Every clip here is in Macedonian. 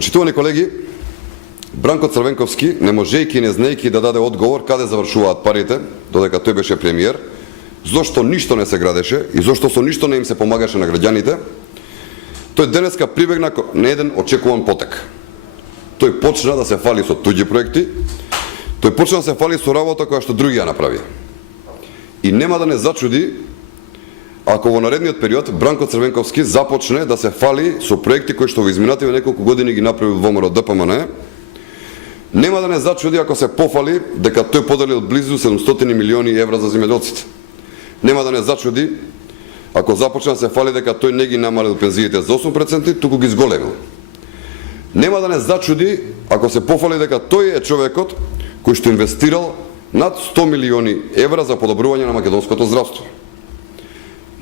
Почитувани колеги, Бранко Црвенковски, не можејќи и не знаејќи да даде одговор каде завршуваат парите, додека тој беше премиер, зошто ништо не се градеше и зошто со ништо не им се помагаше на граѓаните, тој денеска прибегна на еден очекуван потек. Тој почна да се фали со туѓи проекти, тој почна да се фали со работа која што други ја направи. И нема да не зачуди ако во наредниот период Бранко Црвенковски започне да се фали со проекти кои што во изминативе неколку години ги направи ВМРО ДПМН. Нема да не зачуди ако се пофали дека тој поделил близу 700 милиони евра за земјоделците. Нема да не зачуди ако започне да се фали дека тој не ги намалил пензиите за 8%, туку ги зголемил. Нема да не зачуди ако се пофали дека тој е човекот кој што инвестирал над 100 милиони евра за подобрување на македонското здравство.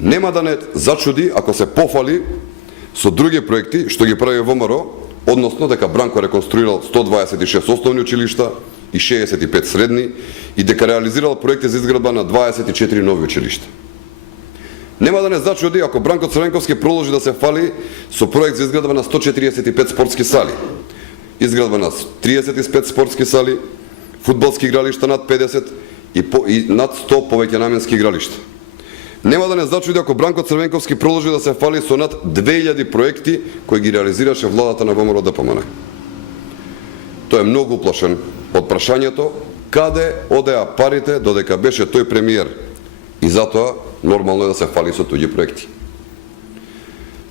Нема да не зачуди ако се пофали со други проекти што ги прави ВМРО, односно дека Бранко реконструирал 126 основни училишта и 65 средни и дека реализирал проекти за изградба на 24 нови училишта. Нема да не зачуди ако Бранко Црвенковски продолжи да се фали со проект за изградба на 145 спортски сали, изградба на 35 спортски сали, фудбалски игралишта над 50 и над 100 повеќе наменски игралишта. Нема да не зачуди ако Бранко Црвенковски продолжи да се фали со над 2000 проекти кои ги реализираше владата на ВМРО ДПМН. Тој е многу уплашен од прашањето каде одеа парите додека беше тој премиер и затоа нормално е да се фали со туѓи проекти.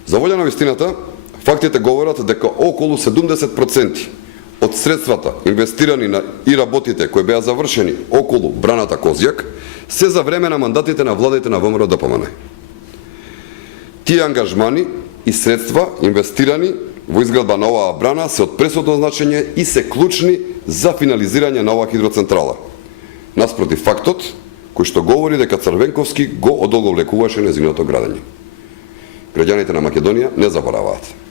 За волја на вистината, фактите говорат дека околу 70% од средствата инвестирани и работите кои беа завршени околу браната Козјак се за време на мандатите на владите на ВМРО ДПМН. Тие ангажмани и средства инвестирани во изградба на оваа брана се од пресудно значење и се клучни за финализирање на оваа хидроцентрала. Наспротив фактот кој што говори дека Црвенковски го одолговлекуваше нејзиното градење. Граѓаните на Македонија не забораваат.